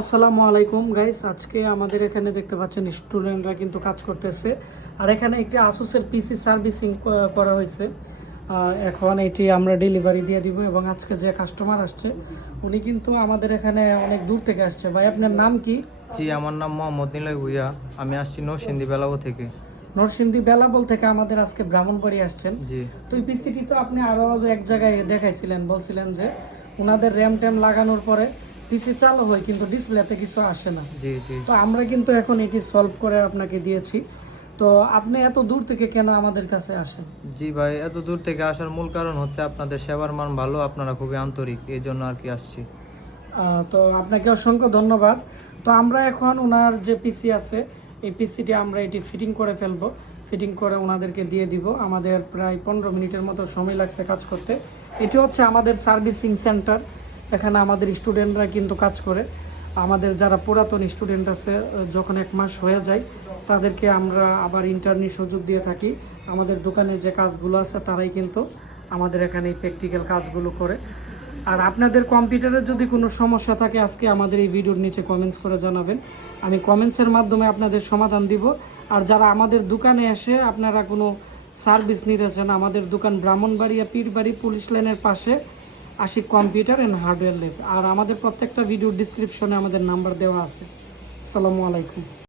আসসালামু আলাইকুম গাইস, আজকে আমাদের এখানে দেখতে পাচ্ছেন স্টুডেন্টরা কিন্তু কাজ করতেছে। আর এখানে একটি আসুসের পিসি সার্ভিসিং করা হয়েছে। এখন এটি আমরা ডেলিভারি দিয়ে দিব এবং আজকে যে কাস্টমার আসছে উনি কিন্তু আমাদের এখানে অনেক দূর থেকে আসছে। ভাই, আপনার নাম কি? জি, আমার নাম মোহাম্মদ নিলয় ভুইয়া। আমি আসছি নরসিংদী বেলাবো থেকে। নরসিংদী বেলাবল থেকে আমাদের আজকে ব্রাহ্মণবাড়ি আসছেন। জি তো এই পিসিটি তো আপনি আরো এক জায়গায় দেখাইছিলেন, বলছিলেন যে ওনাদের র্যাম ট্যাম লাগানোর পরে পিসি চালু হয় কিন্তু ডিসপ্লেতে কিছু আসে না। জি জি তো আমরা কিন্তু এখন এটি সলভ করে আপনাকে দিয়েছি। তো আপনি এত দূর থেকে কেন আমাদের কাছে আসেন? জি ভাই, এত দূর থেকে আসার মূল কারণ হচ্ছে আপনাদের সেবার মান ভালো, আপনারা খুবই আন্তরিক, এই জন্য আর কি আসছি। তো আপনাকে অসংখ্য ধন্যবাদ। তো আমরা এখন ওনার যে পিসি আছে এই পিসিটি আমরা এটি ফিটিং করে ফেলবো। ফিটিং করে ওনাদেরকে দিয়ে দিব। আমাদের প্রায় 15 মিনিটের মতো সময় লাগছে কাজ করতে। এটি হচ্ছে আমাদের সার্ভিসিং সেন্টার। এখানে আমাদের স্টুডেন্টরা কিন্তু কাজ করে। আমাদের যারা পুরাতন স্টুডেন্ট আছে, যখন 1 মাস হয়ে যায় তাদেরকে আমরা আবার ইন্টার্নির সুযোগ দিয়ে থাকি। আমাদের দোকানে যে কাজগুলো আছে তারাই কিন্তু আমাদের এখানে এই প্র্যাকটিক্যাল কাজগুলো করে। আর আপনাদের কম্পিউটারের যদি কোনো সমস্যা থাকে আজকে আমাদের এই ভিডিওর নিচে কমেন্টস করে জানাবেন। আমি কমেন্টসের মাধ্যমে আপনাদের সমাধান দিব। আর যারা আমাদের দোকানে এসে আপনারা কোনো সার্ভিস নিতে চান, আমাদের দোকান ব্রাহ্মণবাড়িয়া পীরবাড়ি পুলিশ লাইনের পাশে Ashik computer and hardware lab. আর আমাদের প্রত্যেকটা ভিডিওর ডিসক্রিপশনে আমাদের নাম্বার দেওয়া আছে। আসসালামু আলাইকুম।